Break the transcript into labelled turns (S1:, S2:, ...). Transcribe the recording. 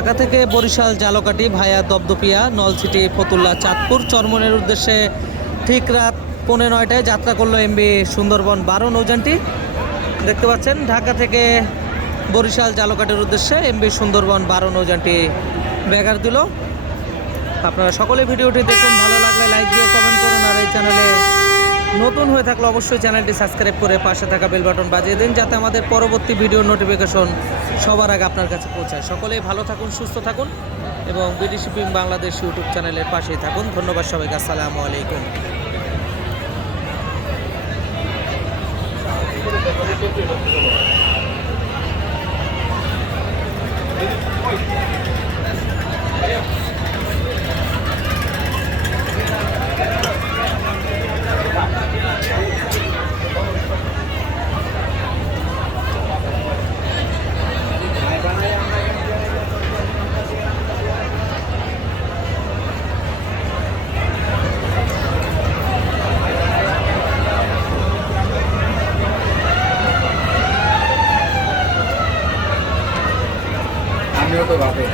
S1: ঢাকা থেকে বরিশাল জালকাটি ভায়া দপদপিয়া নলসিটি ফতুল্লা, চাঁদপুর। চরমনের উদ্দেশ্যে ঠিক রাত পৌনে নয়টায় যাত্রা করল এমবি সুন্দরবন বারো নৌযানটি। দেখতে পাচ্ছেন, ঢাকা থেকে বরিশাল জালকাটির উদ্দেশ্যে এমবি সুন্দরবন বারো নৌযানটি ব্যাগার দিল। আপনারা সকলে ভিডিওটি দেখুন, ভালো লাগলে লাইক দিয়ে কমেন্ট করুন, আর এই চ্যানেলে নতুন হয়ে থাকলে অবশ্যই চ্যানেলটি সাবস্ক্রাইব করে পাশে থাকা বেল বাটন বাজিয়ে দিন, যাতে আমাদের পরবর্তী ভিডিও নোটিফিকেশন সবার আগে আপনার কাছে পৌঁছায়। সকলে ভালো থাকুন, সুস্থ থাকুন এবং বিডি শিপিং বাংলাদেশ ইউটিউব চ্যানেলের পাশেই থাকুন। ধন্যবাদ সবাইকে, আসসালামু আলাইকুম।
S2: আমিও তো ভাবে